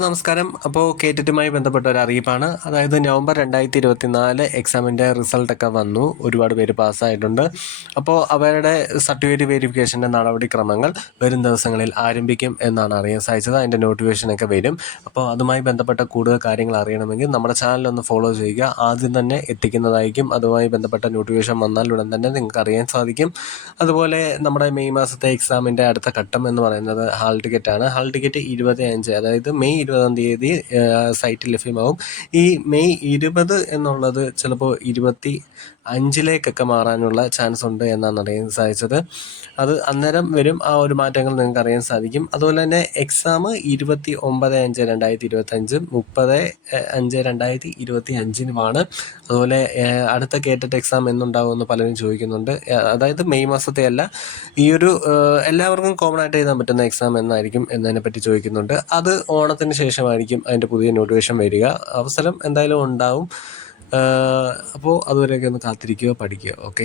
നമസ്കാരം. അപ്പോൾ കേറ്ററ്റുമായി ബന്ധപ്പെട്ട ഒരു അറിയിപ്പാണ്. അതായത് നവംബർ രണ്ടായിരത്തി ഇരുപത്തി നാല് എക്സാമിന്റെ റിസൾട്ടൊക്കെ വന്നു. ഒരുപാട് പേര് പാസ്സായിട്ടുണ്ട്. അപ്പോൾ അവരുടെ സർട്ടിഫിക്കറ്റ് വെരിഫിക്കേഷന്റെ നടപടിക്രമങ്ങൾ വരും ദിവസങ്ങളിൽ ആരംഭിക്കും എന്നാണ് അറിയാൻ സാധിച്ചത്. അതിന്റെ നോട്ടിഫിക്കേഷനൊക്കെ വരും. അപ്പോൾ അതുമായി ബന്ധപ്പെട്ട കൂടുതൽ കാര്യങ്ങൾ അറിയണമെങ്കിൽ നമ്മുടെ ചാനലൊന്ന് ഫോളോ ചെയ്യുക. ആദ്യം തന്നെ എത്തിക്കുന്നതായിരിക്കും. അതുമായി ബന്ധപ്പെട്ട നോട്ടിഫിക്കേഷൻ വന്നാൽ ഉടൻ തന്നെ നിങ്ങൾക്ക് അറിയാൻ സാധിക്കും. അതുപോലെ നമ്മുടെ മെയ് മാസത്തെ എക്സാമിന്റെ അടുത്ത ഘട്ടം എന്ന് പറയുന്നത് ഹാൾ ടിക്കറ്റാണ്. ഹാൾ ടിക്കറ്റ് ഇരുപത്തി അഞ്ച് അതായത് മെയ് ഇരുപതാം തീയതി സൈറ്റിൽ ലഭ്യമാകും. ഈ മെയ് ഇരുപത് എന്നുള്ളത് ചിലപ്പോൾ ഇരുപത്തി അഞ്ചിലേക്കൊക്കെ മാറാനുള്ള ചാൻസ് ഉണ്ട് എന്നാണ് അറിയാൻ സാധിച്ചത്. അത് അന്നേരം വരും. ആ ഒരു മാറ്റങ്ങൾ നിങ്ങൾക്ക് അറിയാൻ സാധിക്കും. അതുപോലെ തന്നെ എക്സാം ഇരുപത്തി ഒമ്പത് അഞ്ച് രണ്ടായിരത്തി ഇരുപത്തി അഞ്ച് മുപ്പത് അഞ്ച് രണ്ടായിരത്തി ഇരുപത്തി അഞ്ചിനുമാണ് അതുപോലെ അടുത്ത കേട്ടിട്ട് എക്സാം എന്നുണ്ടാവുമെന്ന് പലരും ചോദിക്കുന്നുണ്ട്. അതായത് മെയ് മാസത്തെ അല്ല ഈ ഒരു എല്ലാവർക്കും കോമൺ ആയിട്ട് എഴുതാൻ പറ്റുന്ന എക്സാം എന്നായിരിക്കും എന്നതിനെ പറ്റി ചോദിക്കുന്നുണ്ട്. അത് ഓണത്തിന് ശേഷമായിരിക്കും അതിന്റെ പുതിയ നോട്ടിഫിക്കേഷൻ വരിക. അവസരം എന്തായാലും ഉണ്ടാവും. അപ്പോൾ അതുവരെയൊക്കെ ഒന്ന് കാത്തിരിക്കുക പഠിക്കുക. ഓക്കെ?